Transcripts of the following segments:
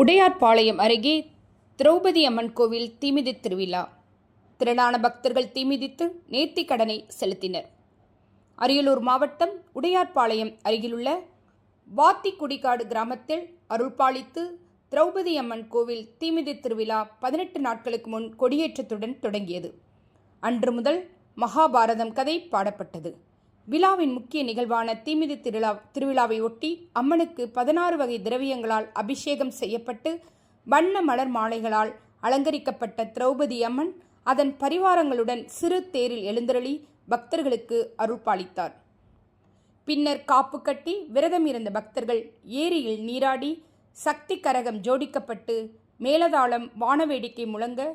உடையார்பாளையம் அருகே திரௌபதி அம்மன் கோவில் தீமிதி திருவிழா. திரளான பக்தர்கள் தீமிதித்து நேர்த்திக்கடனை செலுத்தினர். அரியலூர் மாவட்டம் உடையார்பாளையம் அருகிலுள்ள வாத்திக்குடிக்காடு கிராமத்தில் அருள்பாலித்து திரௌபதி அம்மன் கோவில் தீமிதி திருவிழா 18 நாட்களுக்கு முன் கொடியேற்றத்துடன் தொடங்கியது. அன்று முதல் மகாபாரதம் கதை பாடப்பட்டது. விழாவின் முக்கிய நிகழ்வான தீமிதி திருவிழாவை ஒட்டி அம்மனுக்கு 16 வகை திரவியங்களால் அபிஷேகம் செய்யப்பட்டு வண்ண மலர் மாலைகளால் அலங்கரிக்கப்பட்ட திரௌபதி அம்மன் அதன் பரிவாரங்களுடன் சிறு தேரில் எழுந்தருளி பக்தர்களுக்கு அருள்பாலித்தார். பின்னர் காப்பு கட்டி விரதம் இருந்த பக்தர்கள் ஏரியில் நீராடி சக்தி கரகம் ஜோடிக்கப்பட்டு மேலதாளம் வானவேடிக்கை முழங்க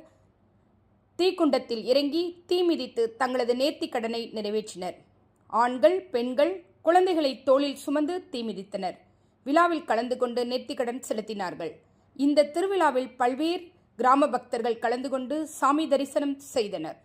தீக்குண்டத்தில் இறங்கி தீமிதித்து தங்களது நேர்த்திக்கடனை நிறைவேற்றினர். ஆண்கள், பெண்கள், குழந்தைகளை தோளில் சுமந்து தீமிதித்தனர். விழாவில் கலந்து கொண்டு நேர்த்திக்கடன் செலுத்தினார்கள். இந்த திருவிழாவில் பல்வேறு கிராம பக்தர்கள் கலந்து கொண்டு சாமி தரிசனம் செய்தனர்.